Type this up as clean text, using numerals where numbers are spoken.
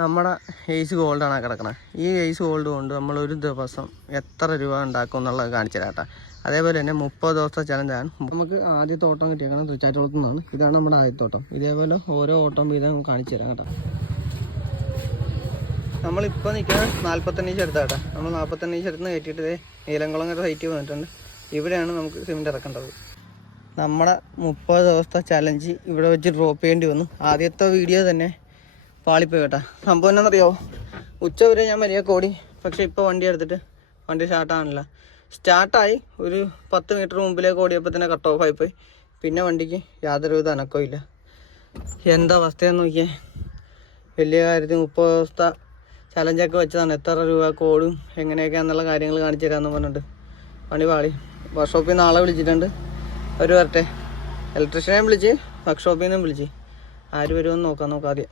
നമ്മുടെ എയ്സ് ഗോൾഡാണ് കിടക്കുന്നത്. ഈ എയ്സ് ഗോൾഡ് കൊണ്ട് നമ്മളൊരു ദിവസം എത്ര രൂപ ഉണ്ടാക്കും എന്നുള്ളത് കാണിച്ചു തരാം കേട്ടോ. അതേപോലെ തന്നെ 30 ദിവസത്തെ ചലഞ്ചാണ്. നമുക്ക് ആദ്യത്തെ ഓട്ടം കിട്ടിയേക്കണം തൃച്ചാറ്റുകുളത്തു നിന്നാണ്. ഇതാണ് നമ്മുടെ ആദ്യത്തെ ഓട്ടം. ഇതേപോലെ ഓരോ ഓട്ടം വീതം കാണിച്ചു തരാം കേട്ടോ. നമ്മളിപ്പോൾ നിൽക്കുന്നത് 45 എടുത്താട്ടോ. നമ്മൾ 45 എടുത്ത് കയറ്റിയിട്ട് നീലംകുളങ്ങര സൈറ്റ് വന്നിട്ടുണ്ട്. ഇവിടെയാണ് നമുക്ക് സിമെൻ്റ് ഇറക്കേണ്ടത്. നമ്മുടെ 30 ദിവസത്തെ ചലഞ്ച് ഇവിടെ വെച്ച് ഡ്രോപ്പ് ചെയ്യേണ്ടി വന്നു. ആദ്യത്തെ വീഡിയോ തന്നെ പാളിപ്പോയി കേട്ടോ. സംഭവം എന്നാണെന്നറിയാമോ, ഉച്ച വരെ ഞാൻ മര്യാദക്ക് ഓടി. പക്ഷേ ഇപ്പോൾ വണ്ടി എടുത്തിട്ട് വണ്ടി സ്റ്റാർട്ടാണില്ല. സ്റ്റാർട്ടായി ഒരു 10 മീറ്റർ മുമ്പിലേക്ക് ഓടിയപ്പോൾ തന്നെ കട്ട് ഓഫ് ആയിപ്പോയി. പിന്നെ വണ്ടിക്ക് യാതൊരുവിധ അനക്കവും ഇല്ല. എന്താ അവസ്ഥയെന്ന് നോക്കിയേ. വലിയ കാര്യത്തിൽ 30 ദിവസത്തെ ചലഞ്ചൊക്കെ വെച്ചതാണ്. എത്ര രൂപ ഓടും എങ്ങനെയൊക്കെയാണെന്നുള്ള കാര്യങ്ങൾ കാണിച്ചു തരാമെന്ന് പറഞ്ഞിട്ട് പണി പാളി. വർക്ക്ഷോപ്പിൽ നിന്ന് ആളെ വിളിച്ചിട്ടുണ്ട്, അവർ വരട്ടെ. ഇലക്ട്രീഷ്യനെയും വിളിച്ച് വർക്ക്ഷോപ്പിൽ നിന്നും വിളിച്ച്. ആര് വരുമെന്ന് നോക്കാം ആദ്യം.